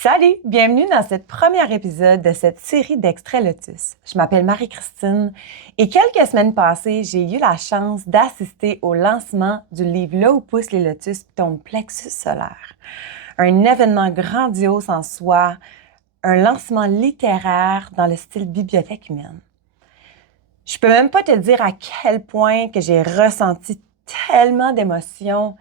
Salut! Bienvenue dans ce premier épisode de cette série d'Extraits Lotus. Je m'appelle Marie-Christine et quelques semaines passées, j'ai eu la chance d'assister au lancement du livre Là où poussent les lotus, ton plexus solaire. Un événement grandiose en soi, un lancement littéraire dans le style bibliothèque humaine. Je peux même pas te dire à quel point que j'ai ressenti tellement d'émotions,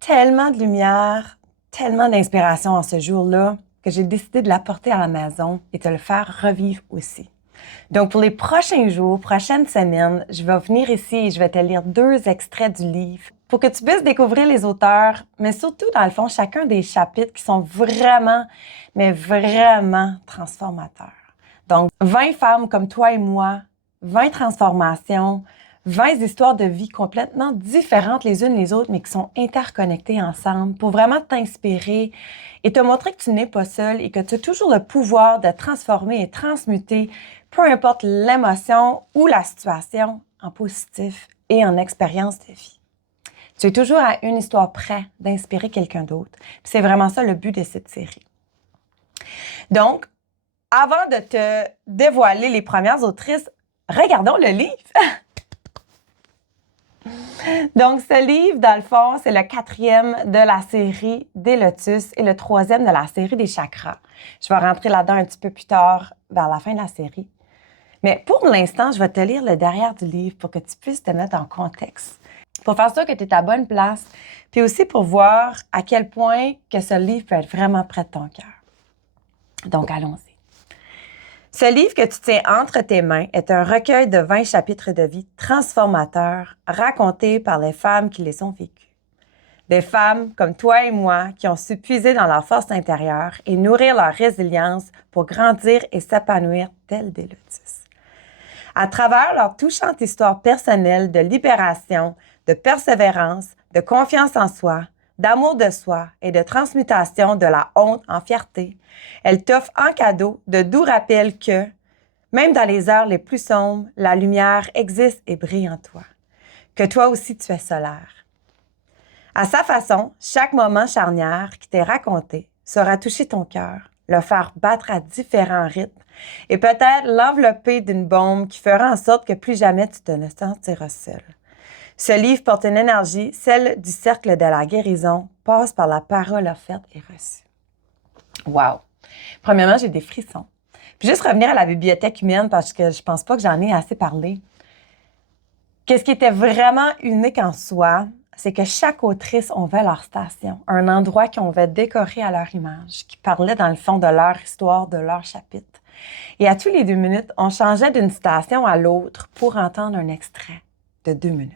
tellement de lumière, tellement d'inspiration en ce jour-là que j'ai décidé de l'apporter à la maison et de le faire revivre aussi. Donc, pour les prochains jours, prochaines semaines, je vais venir ici et je vais te lire 2 extraits du livre pour que tu puisses découvrir les auteurs, mais surtout, dans le fond, chacun des chapitres qui sont vraiment, mais vraiment transformateurs. Donc, 20 femmes comme toi et moi, 20 transformations, 20 histoires de vie complètement différentes les unes les autres, mais qui sont interconnectées ensemble pour vraiment t'inspirer et te montrer que tu n'es pas seul et que tu as toujours le pouvoir de transformer et transmuter, peu importe l'émotion ou la situation, en positif et en expérience de vie. Tu es toujours à une histoire près d'inspirer quelqu'un d'autre. Puis c'est vraiment ça le but de cette série. Donc, avant de te dévoiler les premières autrices, regardons le livre. Donc, ce livre, dans le fond, c'est le 4e de la série des lotus et le 3e de la série des chakras. Je vais rentrer là-dedans un petit peu plus tard, vers la fin de la série. Mais pour l'instant, je vais te lire le derrière du livre pour que tu puisses te mettre en contexte. Pour faire sûr que tu es à bonne place, puis aussi pour voir à quel point que ce livre peut être vraiment près de ton cœur. Donc, allons-y. Ce livre que tu tiens entre tes mains est un recueil de 20 chapitres de vie transformateurs racontés par les femmes qui les ont vécus. Des femmes comme toi et moi qui ont su puiser dans leur force intérieure et nourrir leur résilience pour grandir et s'épanouir telles des lotus. À travers leur touchante histoire personnelle de libération, de persévérance, de confiance en soi, d'amour de soi et de transmutation de la honte en fierté, elle t'offre en cadeau de doux rappels que, même dans les heures les plus sombres, la lumière existe et brille en toi, que toi aussi tu es solaire. À sa façon, chaque moment charnière qui t'est raconté saura toucher ton cœur, le faire battre à différents rythmes et peut-être l'envelopper d'une bombe qui fera en sorte que plus jamais tu te ne sentiras seul. Ce livre porte une énergie, celle du cercle de la guérison, passe par la parole offerte et reçue. Wow! Premièrement, j'ai des frissons. Puis juste revenir à la bibliothèque humaine, parce que je pense pas que j'en ai assez parlé. Qu'est-ce qui était vraiment unique en soi, c'est que chaque autrice avait leur station, un endroit qu'on avait décoré à leur image, qui parlait dans le fond de leur histoire, de leur chapitre. Et à tous les 2 minutes, on changeait d'une station à l'autre pour entendre un extrait de 2 minutes.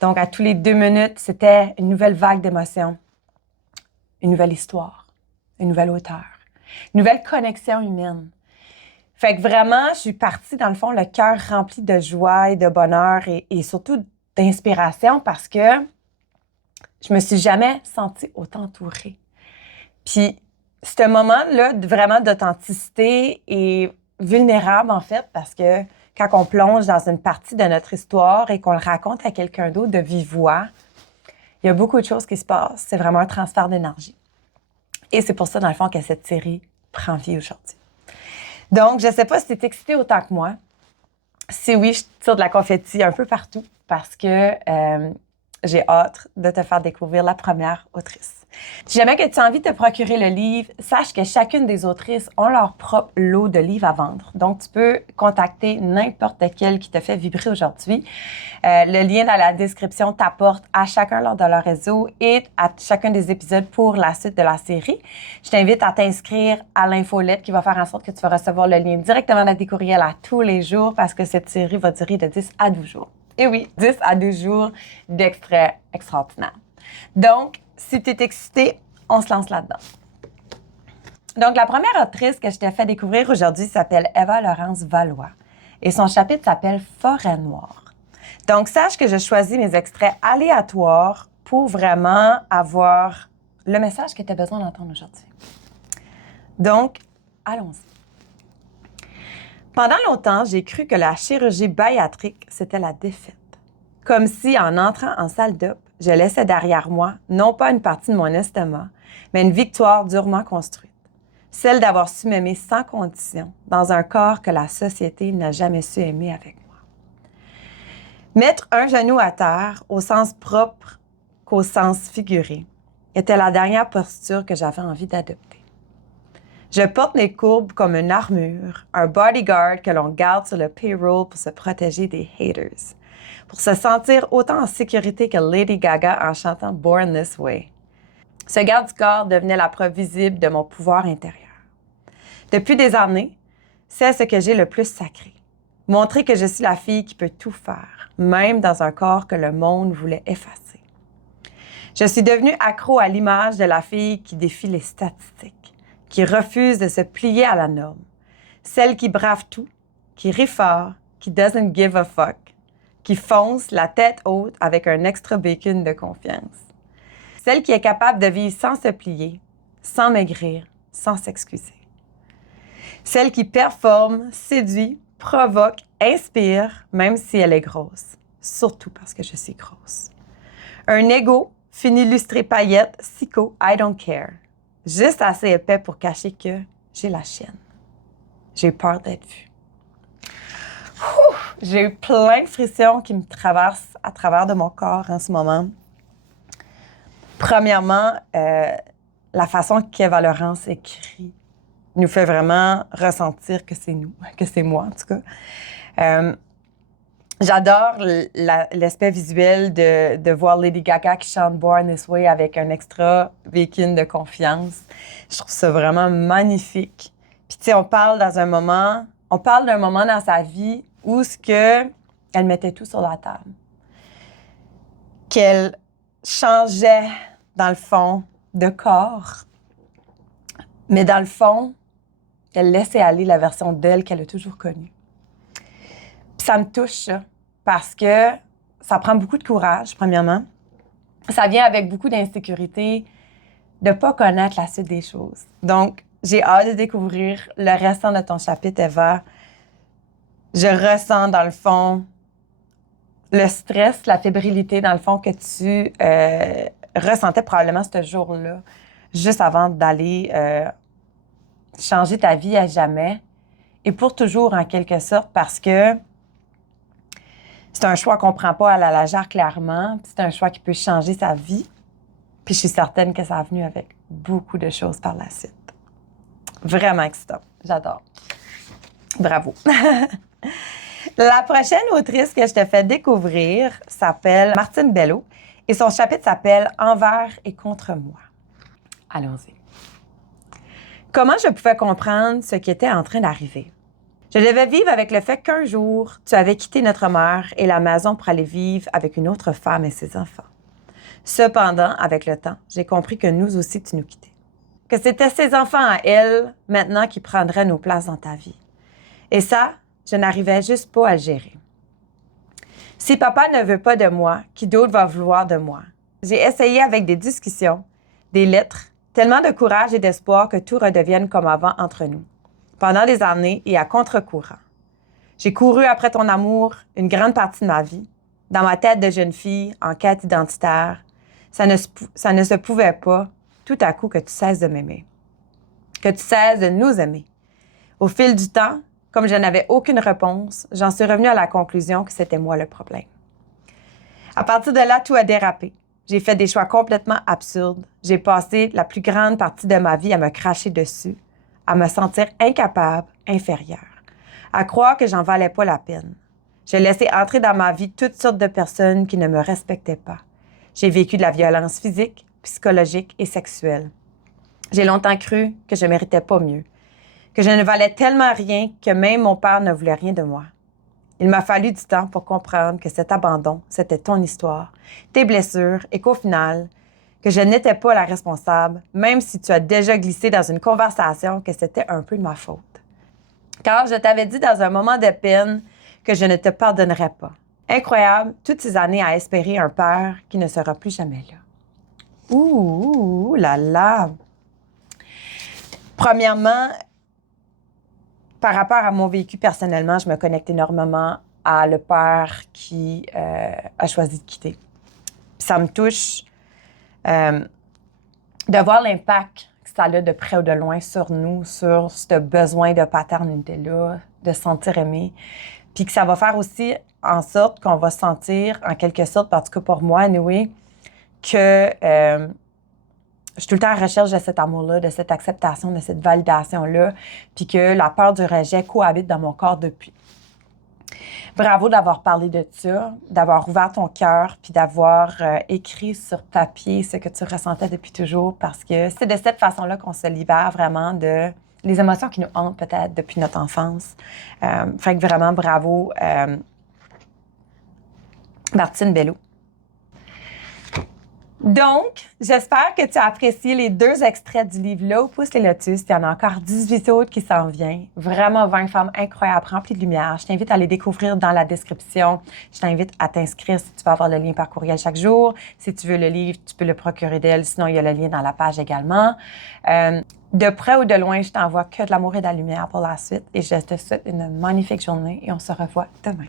Donc, à tous les 2 minutes, c'était une nouvelle vague d'émotions, une nouvelle histoire, une nouvelle auteur, une nouvelle connexion humaine. Fait que vraiment, je suis partie, dans le fond, le cœur rempli de joie et de bonheur et surtout d'inspiration parce que je me suis jamais sentie autant entourée. Puis, ce moment-là, vraiment d'authenticité et vulnérable, en fait, parce que quand on plonge dans une partie de notre histoire et qu'on le raconte à quelqu'un d'autre de vive voix, il y a beaucoup de choses qui se passent. C'est vraiment un transfert d'énergie. Et c'est pour ça, dans le fond, que cette série prend vie aujourd'hui. Donc, je ne sais pas si tu es excitée autant que moi. Si oui, je tire de la confetti un peu partout parce que j'ai hâte de te faire découvrir la première autrice. Si jamais que tu as envie de te procurer le livre, sache que chacune des autrices ont leur propre lot de livres à vendre. Donc, tu peux contacter n'importe quel qui te fait vibrer aujourd'hui. Le lien dans la description t'apporte à chacun lors de leur réseau et à chacun des épisodes pour la suite de la série. Je t'invite à t'inscrire à l'infolette qui va faire en sorte que tu vas recevoir le lien directement dans tes courriels à tous les jours parce que cette série va durer de 10 à 12 jours. Et oui, 10 à 12 jours d'extraits extraordinaires. Donc, si tu es excité, on se lance là-dedans. Donc, la première autrice que je t'ai fait découvrir aujourd'hui s'appelle Eva-Laurence Valois et son chapitre s'appelle Forêt noire. Donc, sache que je choisis mes extraits aléatoires pour vraiment avoir le message que tu as besoin d'entendre aujourd'hui. Donc, allons-y. Pendant longtemps, j'ai cru que la chirurgie bariatrique, c'était la défaite. Comme si, en entrant en salle d'op, je laissais derrière moi, non pas une partie de mon estomac, mais une victoire durement construite. celle d'avoir su m'aimer sans condition, dans un corps que la société n'a jamais su aimer avec moi. Mettre un genou à terre, au sens propre qu'au sens figuré, était la dernière posture que j'avais envie d'adopter. Je porte mes courbes comme une armure, un bodyguard que l'on garde sur le payroll pour se protéger des haters, pour se sentir autant en sécurité que Lady Gaga en chantant Born This Way. Ce garde du corps devenait la preuve visible de mon pouvoir intérieur. Depuis des années, c'est ce que j'ai le plus sacré. Montrer que je suis la fille qui peut tout faire, même dans un corps que le monde voulait effacer. Je suis devenue accro à l'image de la fille qui défie les statistiques, qui refuse de se plier à la norme, celle qui brave tout, qui rit fort, qui doesn't give a fuck, qui fonce la tête haute avec un extra bacon de confiance. Celle qui est capable de vivre sans se plier, sans maigrir, sans s'excuser. Celle qui performe, séduit, provoque, inspire, même si elle est grosse. Surtout parce que je suis grosse. Un ego, fini lustré paillettes, sicko, I don't care. Juste assez épais pour cacher que j'ai la chienne. J'ai peur d'être vue. J'ai eu plein de frictions qui me traversent à travers de mon corps en ce moment. Premièrement, la façon qu'Eva Laurence écrit nous fait vraiment ressentir que c'est nous, que c'est moi en tout cas. J'adore l'aspect visuel de voir Lady Gaga qui chante Born This Way avec un extra bacon de confiance. Je trouve ça vraiment magnifique. Puis tu sais, on parle d'un moment dans sa vie où elle mettait tout sur la table. Qu'elle changeait, dans le fond, de corps. Mais dans le fond, elle laissait aller la version d'elle qu'elle a toujours connue. Puis ça me touche, ça, parce que ça prend beaucoup de courage, premièrement. Ça vient avec beaucoup d'insécurité de ne pas connaître la suite des choses. Donc, j'ai hâte de découvrir le restant de ton chapitre, Eva. Je ressens, dans le fond, le stress, la fébrilité, dans le fond, que tu ressentais probablement ce jour-là, juste avant d'aller changer ta vie à jamais, et pour toujours, en quelque sorte, parce que c'est un choix qu'on ne prend pas à la légère, clairement. C'est un choix qui peut changer sa vie. Puis je suis certaine que ça a venu avec beaucoup de choses par la suite. Vraiment excitant. J'adore. Bravo. La prochaine autrice que je te fais découvrir s'appelle Martine Bello et son chapitre s'appelle « Envers et contre moi ». Allons-y. Comment je pouvais comprendre ce qui était en train d'arriver? Je devais vivre avec le fait qu'un jour, tu avais quitté notre mère et la maison pour aller vivre avec une autre femme et ses enfants. Cependant, avec le temps, j'ai compris que nous aussi, tu nous quittais. Que c'était ses enfants à elle, maintenant, qui prendraient nos places dans ta vie. Et ça, je n'arrivais juste pas à le gérer. Si papa ne veut pas de moi, qui d'autre va vouloir de moi? J'ai essayé avec des discussions, des lettres, tellement de courage et d'espoir que tout redevienne comme avant entre nous. Pendant des années et à contre-courant. J'ai couru après ton amour une grande partie de ma vie. Dans ma tête de jeune fille, en quête identitaire, ça ne se pouvait pas, tout à coup, que tu cesses de m'aimer. Que tu cesses de nous aimer. Au fil du temps, comme je n'avais aucune réponse, j'en suis revenue à la conclusion que c'était moi le problème. À partir de là, tout a dérapé. J'ai fait des choix complètement absurdes. J'ai passé la plus grande partie de ma vie à me cracher dessus, à me sentir incapable, inférieure, à croire que j'en valais pas la peine. J'ai laissé entrer dans ma vie toutes sortes de personnes qui ne me respectaient pas. J'ai vécu de la violence physique, psychologique et sexuelle. J'ai longtemps cru que je méritais pas mieux, que je ne valais tellement rien que même mon père ne voulait rien de moi. Il m'a fallu du temps pour comprendre que cet abandon, c'était ton histoire, tes blessures et qu'au final, que je n'étais pas la responsable, même si tu as déjà glissé dans une conversation que c'était un peu de ma faute. Car je t'avais dit dans un moment de peine que je ne te pardonnerais pas. Incroyable, toutes ces années à espérer un père qui ne sera plus jamais là. Ouh là là! Premièrement, par rapport à mon vécu personnellement, je me connecte énormément à le père qui a choisi de quitter. Puis ça me touche de voir l'impact ça a de près ou de loin sur nous, sur ce besoin de paternité-là, de se sentir aimé. Puis que ça va faire aussi en sorte qu'on va sentir, en quelque sorte, en tout cas pour moi, anyway, que je suis tout le temps en recherche de cet amour-là, de cette acceptation, de cette validation-là, puis que la peur du rejet cohabite dans mon corps depuis. Bravo d'avoir parlé de ça, d'avoir ouvert ton cœur, puis d'avoir écrit sur papier ce que tu ressentais depuis toujours, parce que c'est de cette façon-là qu'on se libère vraiment de les émotions qui nous hantent peut-être depuis notre enfance. Fait que vraiment, bravo, Martine Bello. Donc, j'espère que tu as apprécié les 2 extraits du livre Là où poussent les lotus. Il y en a encore 18 autres qui s'en viennent. Vraiment 20 femmes incroyables, remplies de lumière. Je t'invite à les découvrir dans la description. Je t'invite à t'inscrire si tu veux avoir le lien par courriel chaque jour. Si tu veux le livre, tu peux le procurer d'elle. Sinon, il y a le lien dans la page également. De près ou de loin, je t'envoie que de l'amour et de la lumière pour la suite. Et je te souhaite une magnifique journée et on se revoit demain.